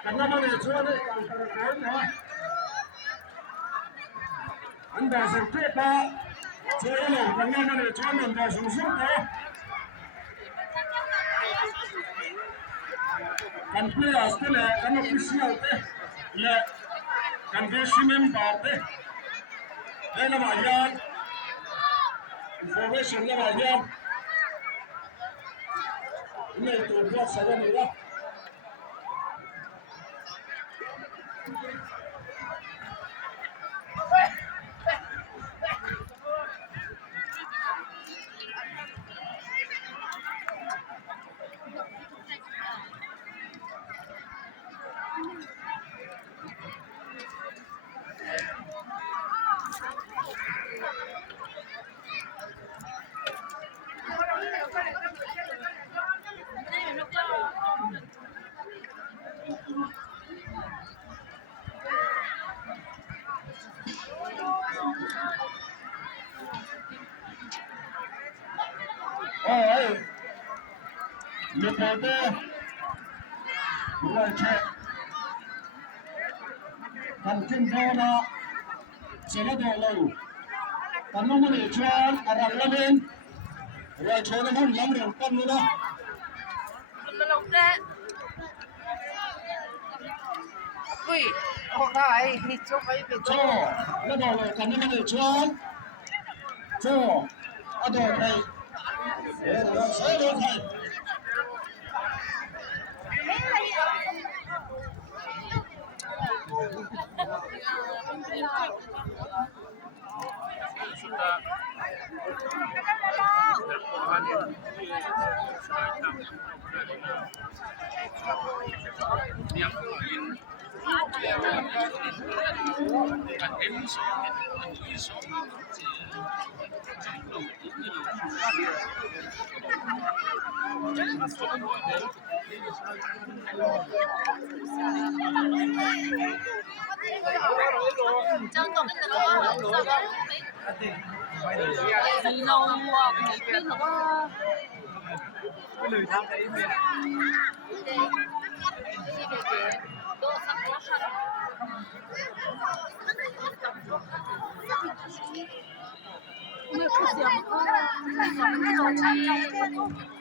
Kan naman ito ano ang karakter mo. Anda sa pa. So ano, kan naman ito ano ang susunod. Kan players nila kan official le kan basic member na bayan information na bayan ini itu buat saya nila. Oh, Leopoldo, right check. Kantin Bona, Senado Low. Kanungan Ichuan, Aralamin, right Chonamun, Lamrin, Panuna. Ui, không phải, đi chỗ phải về chỗ. Nó bảo là kanungan Ichuan. Cho, ở đây này. Sẽ được thầy. Trong tổng cái nó gì lâu à, biết nó Cái lười tham đấy mình. Hãy subscribe cho kênh Ghiền Mì Gõ để không bỏ lỡ những video hấp dẫn.